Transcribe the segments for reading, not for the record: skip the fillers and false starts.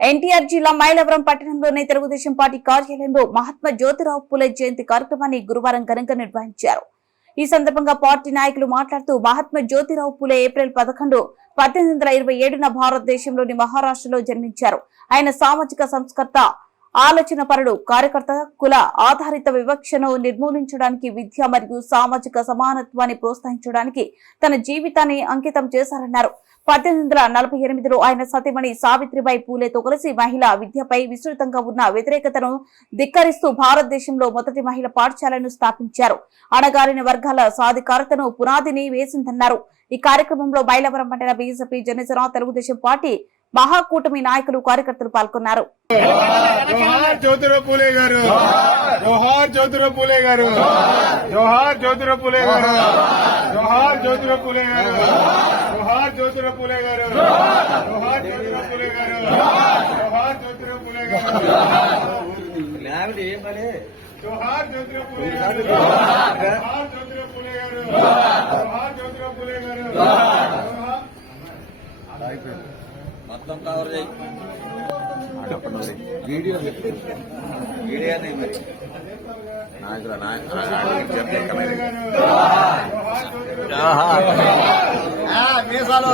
ఎన్టీఆర్ జిల్లా మైలవరం పట్టణంలోని తెలుగుదేశం పార్టీ కార్యాలయంలో మహాత్మా జ్యోతిరావు పూలే జయంతి కార్యక్రమాన్ని గురువారం ఘనంగా నిర్వహించారు. ఈ సందర్భంగా పార్టీ నాయకులు మాట్లాడుతూ మహాత్మా జ్యోతిరావు పూలే ఏప్రిల్ 11, 1827న భారతదేశంలోని మహారాష్ట్రలో జన్మించారు. ఆయన సామాజిక సంస్కర్త, ఆలోచన పరుడు, కార్యకర్త, కుల ఆధారిత వివక్షను నిర్మూలించడానికి, విద్య మరియు సామాజిక సమానత్వాన్ని ప్రోత్సహించడానికి తన జీవితాన్ని అంకితం చేశారన్నారు. 1848లో ఆయన సతీమణి సావిత్రిబాయి పూలేతో కలిసి మహిళా విద్యపై విస్తృతంగా ఉన్న వ్యతిరేకతను ధిక్కరిస్తూ భారతదేశంలో మొదటి మహిళా పాఠశాలను స్థాపించారు. అణగారిన వర్గాల సాధికారతను పునాదిని వేసిందన్నారు. ఈ కార్యక్రమంలో మైలవరం మండల బీజేపీ, జనసేన, తెలుగుదేశం పార్టీ మహాకూటమి నాయకులు, కార్యకర్తలు పాల్గొన్నారు. జోహార్ జ్యోతిరావు పూలే గారు, జోహార్ జ్యోతిరావు పూలే గారు, జోహార్ జ్యోతిరావు పూలే గారు, జోహార్ జ్యోతిరావు పూలే గారు, జోహార్ జ్యోతిరావు పూలే గారు, జోహార్ జ్యోతిరావు పూలే గారు, జోహార్ జ్యోతిరావు పూలే గారు, జోహార్ జ్యోతిరావు పూలే గారు, జోహార్ జ్యోతిరావు పూలే గారు, జోహార్ జ్యోతిరావు పూలే గారు. మొత్తం కవర్ చేయి వీడియో వీడియోనే మరి నాయకుడు మీసాలు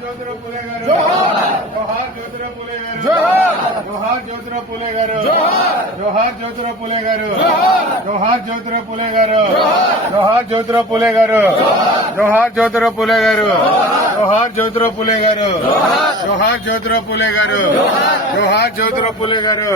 జ్యోతిరావు పూలే గారు, జోహార్ జ్యోతిరావు పూలే గారు, జోహార్ జ్యోతిరావు పూలే గారు, జోహార్ జ్యోతిరావు పూలే గారు, జోహార్ జ్యోతిరావు పూలే గారు, జోహార్ జ్యోతిరావు పూలే గారు, జోహార్ జ్యోతిరావు పూలే గారు, జోహార్ జ్యోతిరావు పూలే గారు, జోహార్ జ్యోతిరావు పూలే గారు, జోహార్ జ్యోతిరావు పూలే గారు.